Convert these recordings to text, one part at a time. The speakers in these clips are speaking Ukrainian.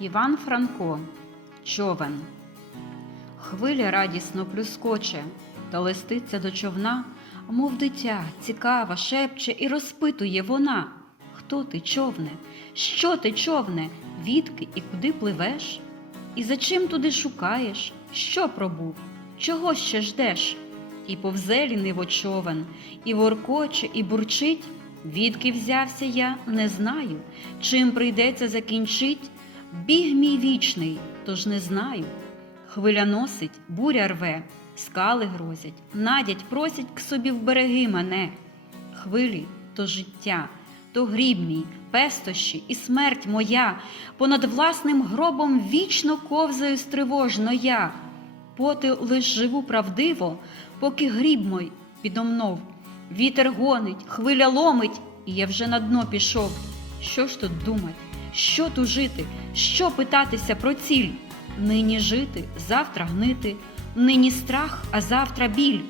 Іван Франко Човен. Хвиля радісно плюскоче та листиться до човна, мов дитя, цікава, шепче і розпитує вона. Хто ти, човне? Що ти, човне? Відки і куди пливеш? І за чим туди шукаєш? Що пробув? Чого ще ждеш? І повзе ліниво човен, і воркоче, і бурчить. Відки взявся я, не знаю, чим прийдеться закінчить. Біг мій вічний, тож не знаю. Хвиля носить, буря рве, скали грозять, надять, просять к собі в береги мене. Хвилі то життя, то гріб мій, пестощі і смерть моя, понад власним гробом вічно ковзаю стривожно я. Поти лиш живу правдиво, поки гріб мой підомнов. Вітер гонить, хвиля ломить, і я вже на дно пішов. Що ж тут думать? Що тужити? Що питатися про ціль? Нині жити, завтра гнити, нині страх, а завтра біль.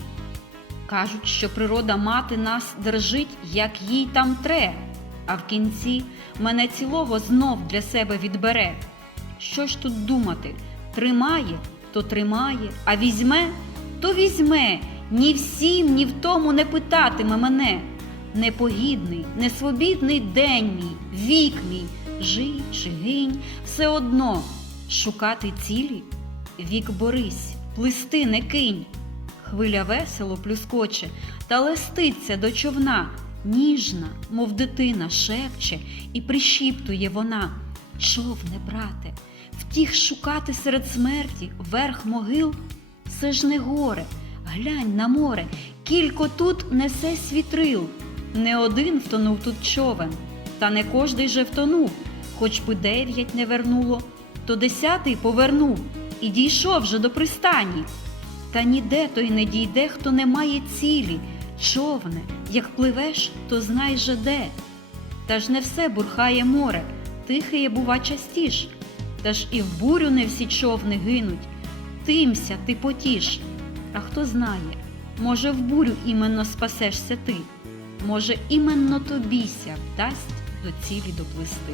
Кажуть, що природа мати нас держить, як їй там тре, а в кінці мене цілого знов для себе відбере. Що ж тут думати? Тримає, то тримає, а візьме, то візьме, ні всім, ні в тому не питатиме мене. Непогідний, несвобідний день мій, вік мій, жий чи гинь, все одно шукати цілі, вік борись, плисти не кинь. Хвиля весело плюскоче та леститься до човна, ніжна, мов дитина, шепче і прищіптує вона. Човне, брате, втіх шукати серед смерті верх могил, це ж не горе, глянь на море, кілько тут несе світрил. Не один втонув тут човен, та не кожний же втонув, хоч би дев'ять не вернуло, то десятий повернув і дійшов же до пристані. Та ніде той не дійде, хто не має цілі, човне, як пливеш, то знай же де. Та ж не все бурхає море, тихеє, бува, частіш. Та ж і в бурю не всі човни гинуть. Тимся ти потіш. А хто знає, може, в бурю іменно спасешся ти, може, іменно тобіся вдасть до цілі доплисти.